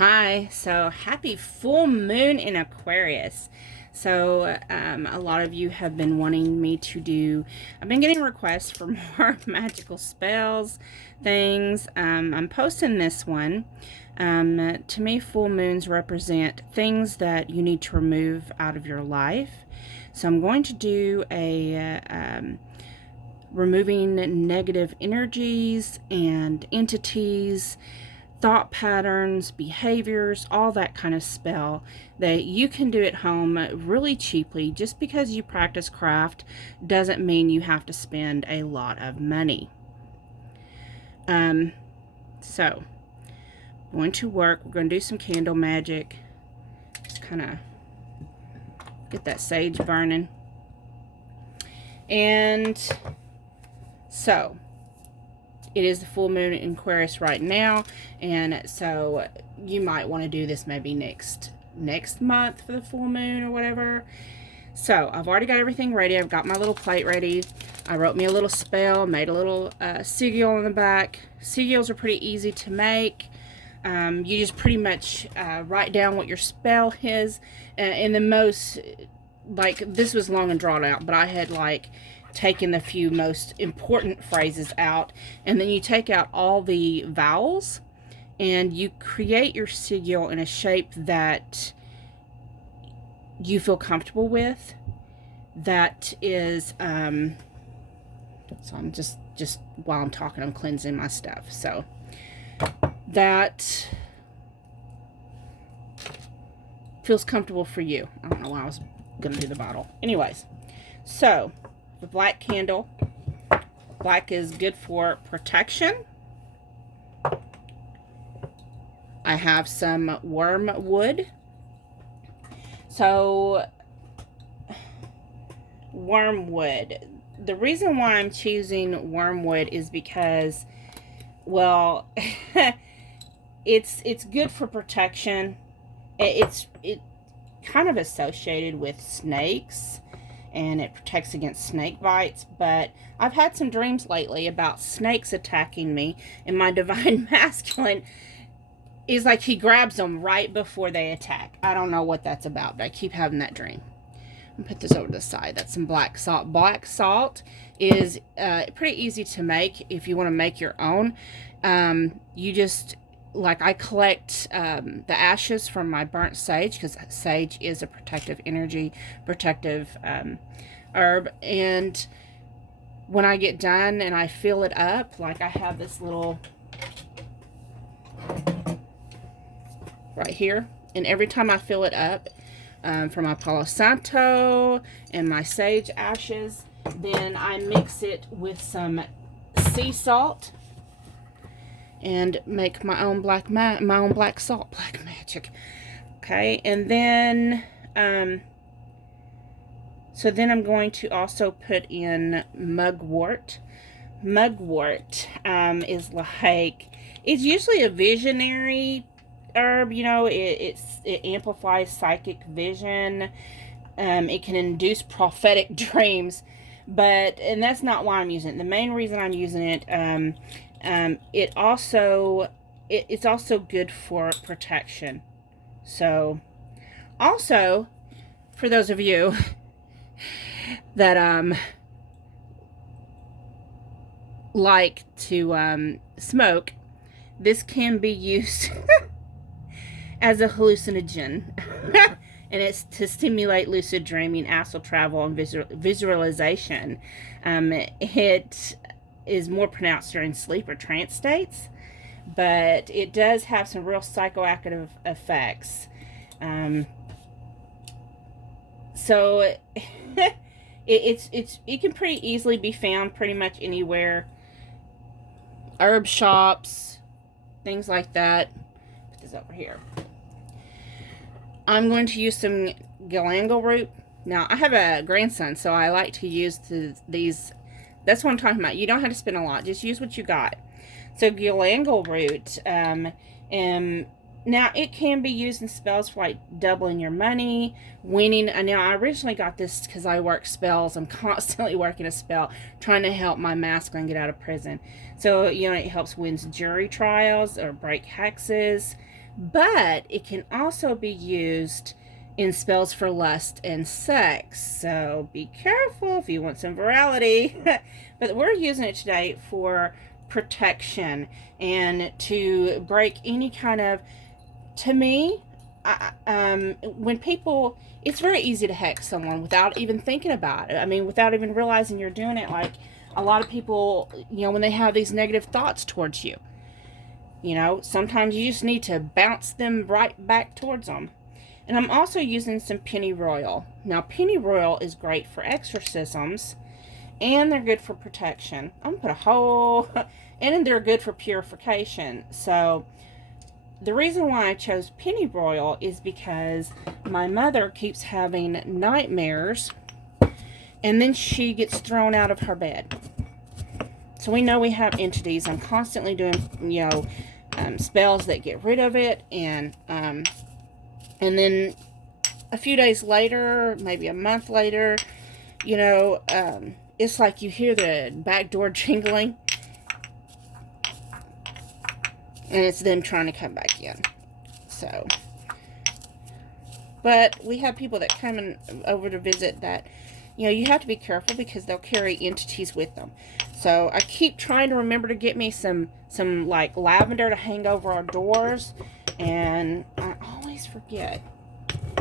Hi, so happy full moon in Aquarius. So a lot of you have been wanting me to do, I've been getting requests for more magical spells, things. I'm posting this one. To me, full moons represent things that you need to remove out of your life. So I'm going to do a removing negative energies and entities, thought patterns, behaviors, all that kind of spell that you can do at home really cheaply. Just because you practice craft doesn't mean you have to spend a lot of money. So, going to work. We're going to do some candle magic. Just kind of get that sage burning. And so, it is the full moon in Aquarius right now, and so you might want to do this maybe next month for the full moon or whatever. So I've already got everything ready. I've got my little plate ready. I wrote me a little spell, made a little sigil on the back. Sigils are pretty easy to make. You just pretty much write down what your spell is. And the most, like, this was long and drawn out, but I had like taken the few most important phrases out, and then you take out all the vowels and you create your sigil in a shape that you feel comfortable with. That is so I'm just while I'm talking, I'm cleansing my stuff, so that feels comfortable for you. I don't know why I was gonna do the bottle. Anyways, so the black candle. Black is good for protection. I have some wormwood. So, wormwood. The reason why I'm choosing wormwood is because, well, it's good for protection. It's kind of associated with snakes, and it protects against snake bites. But I've had some dreams lately about snakes attacking me, and my divine masculine is like he grabs them right before they attack. I don't know what that's about, but I keep having that dream. I'm put this over to the side. That's some black salt. Black salt is pretty easy to make if you want to make your own. You just, like, I collect the ashes from my burnt sage, because sage is a protective energy, protective herb. And when I get done and I fill it up, like I have this little right here, and every time I fill it up from my Palo Santo and my sage ashes, then I mix it with some sea salt and make my own black salt, black magic. Okay, and then so then I'm going to also put in mugwort. Mugwort is like, it's usually a visionary herb. You know, it amplifies psychic vision. It can induce prophetic dreams, and that's not why I'm using it. The main reason I'm using it, it's also good for protection. So, also, for those of you that like to smoke, this can be used as a hallucinogen. And it's to stimulate lucid dreaming, astral travel, and visualization. It is more pronounced during sleep or trance states, but it does have some real psychoactive effects. So it can pretty easily be found pretty much anywhere. Herb shops, things like that. Put this over here. I'm going to use some galangal root. Now, I have a grandson, so I like to use these. That's what I'm talking about. You don't have to spend a lot. Just use what you got. So, galangal root. Now, it can be used in spells for, like, doubling your money, winning. Now, I originally got this because I work spells. I'm constantly working a spell, trying to help my masculine get out of prison. So, you know, it helps win jury trials or break hexes. But it can also be used in spells for lust and sex. So be careful if you want some virality. But we're using it today for protection and to break any kind of, to me, when people, it's very easy to hex someone without even thinking about it. I mean, without even realizing you're doing it. Like a lot of people, you know, when they have these negative thoughts towards you, you know, sometimes you just need to bounce them right back towards them. And I'm also using some pennyroyal. Now, pennyroyal is great for exorcisms, and they're good for protection. I'm gonna put a whole, and they're good for purification. So the reason why I chose pennyroyal is because my mother keeps having nightmares, and then she gets thrown out of her bed. So we know we have entities. I'm constantly doing, you know, spells that get rid of it, and then a few days later, maybe a month later, you know, it's like you hear the back door jingling, and it's them trying to come back in. So, but we have people that come in, over to visit that, you know, you have to be careful because they'll carry entities with them. So I keep trying to remember to get me some like lavender to hang over our doors, and I always forget.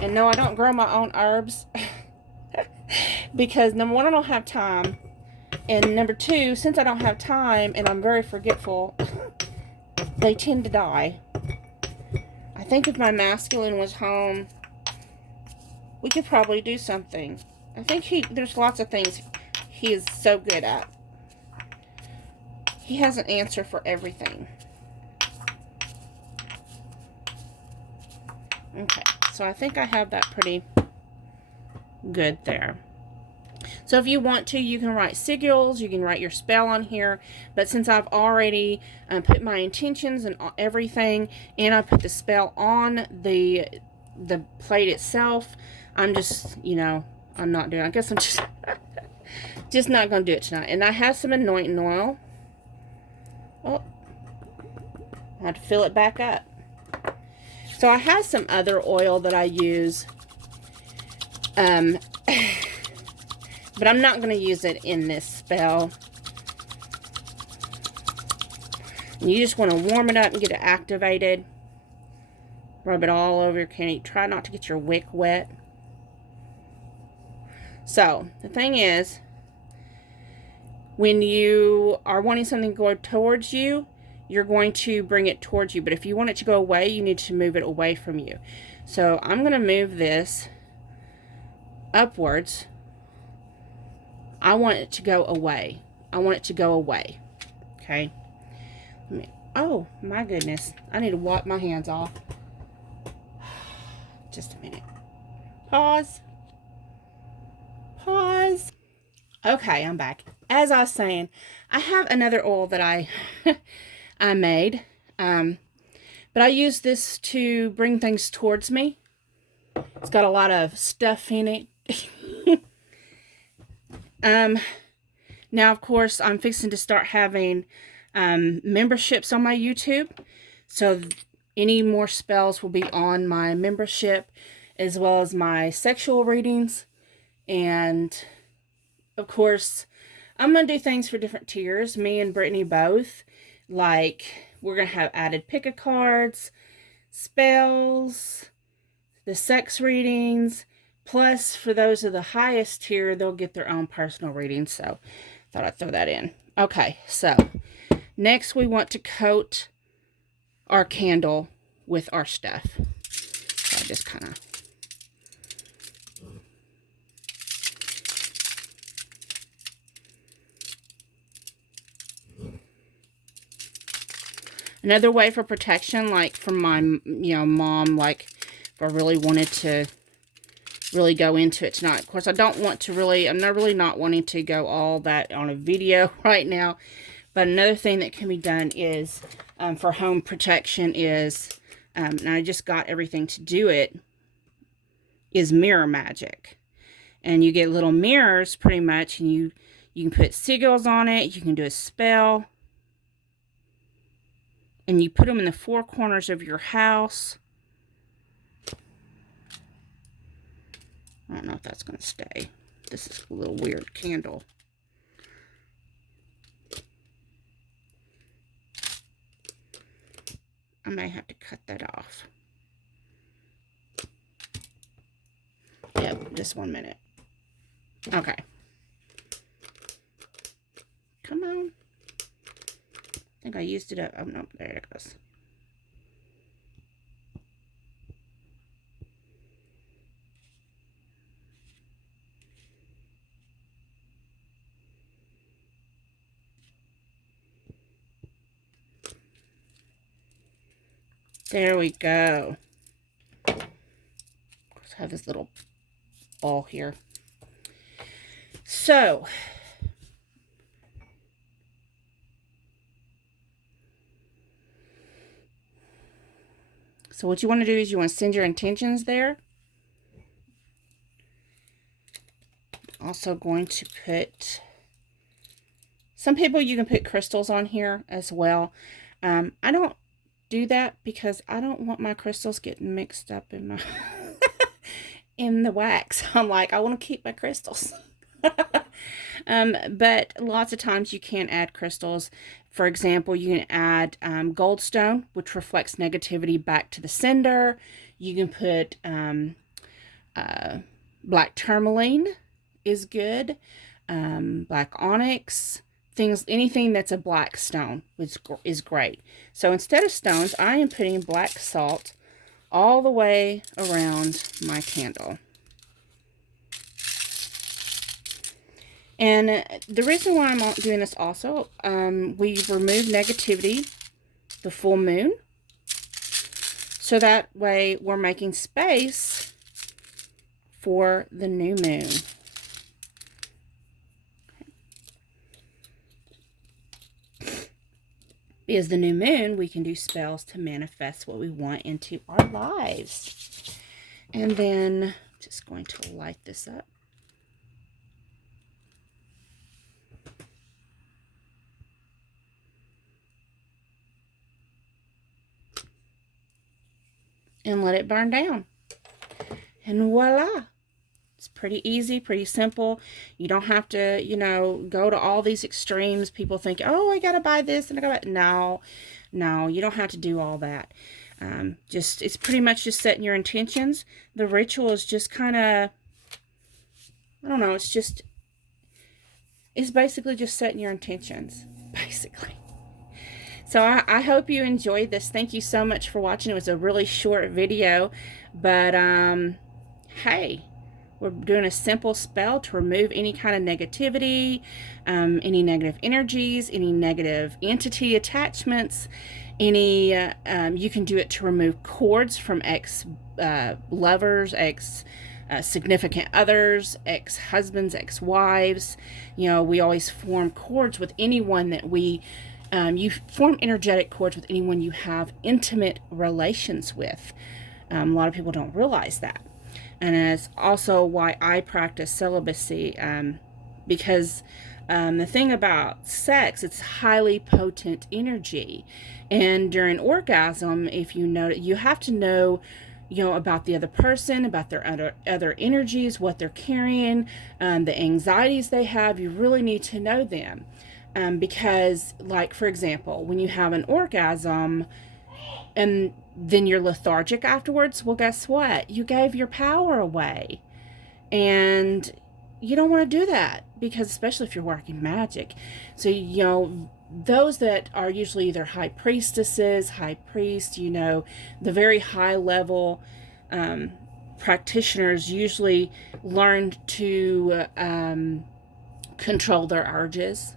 And no, I don't grow my own herbs because number one, I don't have time, and number two, since I don't have time and I'm very forgetful, they tend to die. I think if my masculine was home, we could probably do something. I think there's lots of things he is so good at. He has an answer for everything. Okay, so I think I have that pretty good there. So if you want to, you can write sigils, you can write your spell on here. But since I've already put my intentions and everything, and I put the spell on the plate itself, I'm just, you know, I'm not doing it. I guess I'm just not going to do it tonight. And I have some anointing oil. Oh, I have to fill it back up. So I have some other oil that I use. But I'm not going to use it in this spell. And you just want to warm it up and get it activated. Rub it all over your candy. Try not to get your wick wet. So, the thing is, when you are wanting something to go towards you, you're going to bring it towards you. But if you want it to go away, you need to move it away from you. So, I'm going to move this upwards. I want it to go away. I want it to go away. Okay? Oh, my goodness. I need to wipe my hands off. Just a minute. Pause. Pause. Okay, I'm back. As I was saying, I have another oil that I made. But I use this to bring things towards me. It's got a lot of stuff in it. Now, of course, I'm fixing to start having memberships on my YouTube. So any more spells will be on my membership, as well as my sexual readings. And, of course, I'm going to do things for different tiers. Me and Brittany both. Like, we're going to have added pick-a-cards, spells, the sex readings. Plus, for those of the highest tier, they'll get their own personal reading. So, thought I'd throw that in. Okay, so, next we want to coat our candle with our stuff. So, I just kind of... Another way for protection, like from my, mom, like, if I really wanted to really go into it tonight. Of course, I don't want to really, I'm not really not wanting to go all that on a video right now. But another thing that can be done is, for home protection is, and I just got everything to do it, is mirror magic. And you get little mirrors, pretty much, and you can put sigils on it, you can do a spell. and you put them in the four corners of your house. I don't know if that's going to stay. This is a little weird candle. I may have to cut that off. Yep, just 1 minute. Okay. Come on. I think I used it up. Oh, no, there it goes. There we go. Let's have this little ball here. So, what you want to do is you want to send your intentions there. Also going to put, some people you can put crystals on here as well. I don't do that because I don't want my crystals getting mixed up in my in the wax. I'm like, I want to keep my crystals. But lots of times you can add crystals. For example, you can add goldstone, which reflects negativity back to the sender. You can put black tourmaline is good. Black onyx, anything that's a black stone is great. So instead of stones, I am putting black salt all the way around my candle. And the reason why I'm doing this also, we remove negativity, the full moon. So that way we're making space for the new moon. Because the new moon, we can do spells to manifest what we want into our lives. And then I'm just going to light this up. And let it burn down. And voila. It's pretty easy, pretty simple. You don't have to, you know, go to all these extremes. People think, oh, I gotta buy this and I gotta buy. No, you don't have to do all that. It's pretty much just setting your intentions. The ritual is just kind of, I don't know, it's basically just setting your intentions, basically. So I hope you enjoyed this. Thank you so much for watching. It was a really short video, but hey, we're doing a simple spell to remove any kind of negativity, any negative energies, any negative entity attachments, any, you can do it to remove cords from ex-lovers, significant others, ex-husbands, ex-wives. You know, we always form cords with anyone that you form energetic cords with anyone you have intimate relations with. A lot of people don't realize that. And it's also why I practice celibacy, because the thing about sex, it's highly potent energy. And during orgasm, if you know, you have to know, you know, about the other person, about their other energies, what they're carrying, the anxieties they have. You really need to know them. Because, like, for example, when you have an orgasm and then you're lethargic afterwards, well, guess what? You gave your power away. And you don't want to do that, because especially if you're working magic. So, you know, those that are usually either high priestesses, high priests, you know, the very high level practitioners usually learned to control their urges.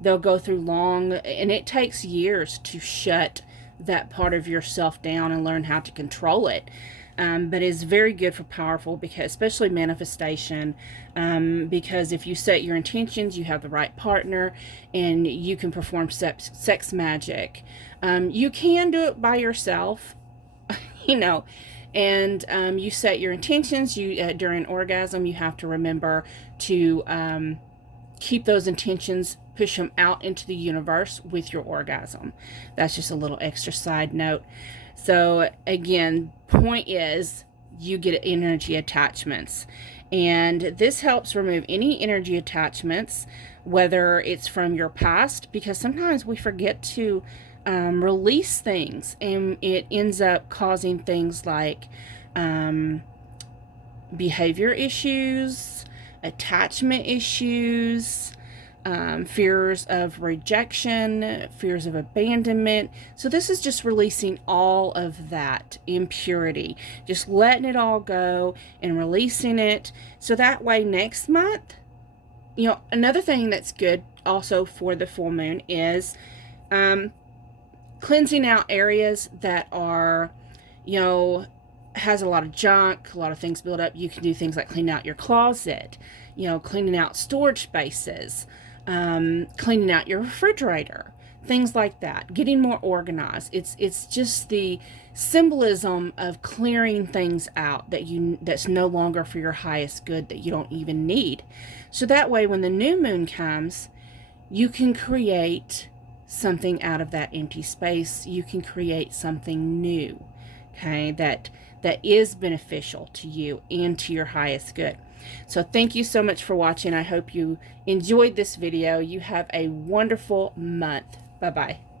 They'll go through long, and it takes years to shut that part of yourself down and learn how to control it. But it's very good for powerful, because especially manifestation, because if you set your intentions, you have the right partner, and you can perform sex magic. You can do it by yourself, you know, and you set your intentions. You during orgasm, you have to remember to keep those intentions, push them out into the universe with your orgasm. That's just a little extra side note. So again, point is, you get energy attachments, and this helps remove any energy attachments, whether it's from your past, because sometimes we forget to release things, and it ends up causing things like behavior issues, attachment issues, fears of rejection, fears of abandonment. So this is just releasing all of that impurity, just letting it all go and releasing it. So that way next month, you know, another thing that's good also for the full moon is cleansing out areas that are, you know, has a lot of junk, a lot of things built up. You can do things like clean out your closet, you know, cleaning out storage spaces, cleaning out your refrigerator, things like that, getting more organized. It's just the symbolism of clearing things out that's no longer for your highest good, that you don't even need. So that way when the new moon comes, you can create something out of that empty space. You can create something new, okay, that is beneficial to you and to your highest good. So thank you so much for watching. I hope you enjoyed this video. You have a wonderful month. Bye-bye.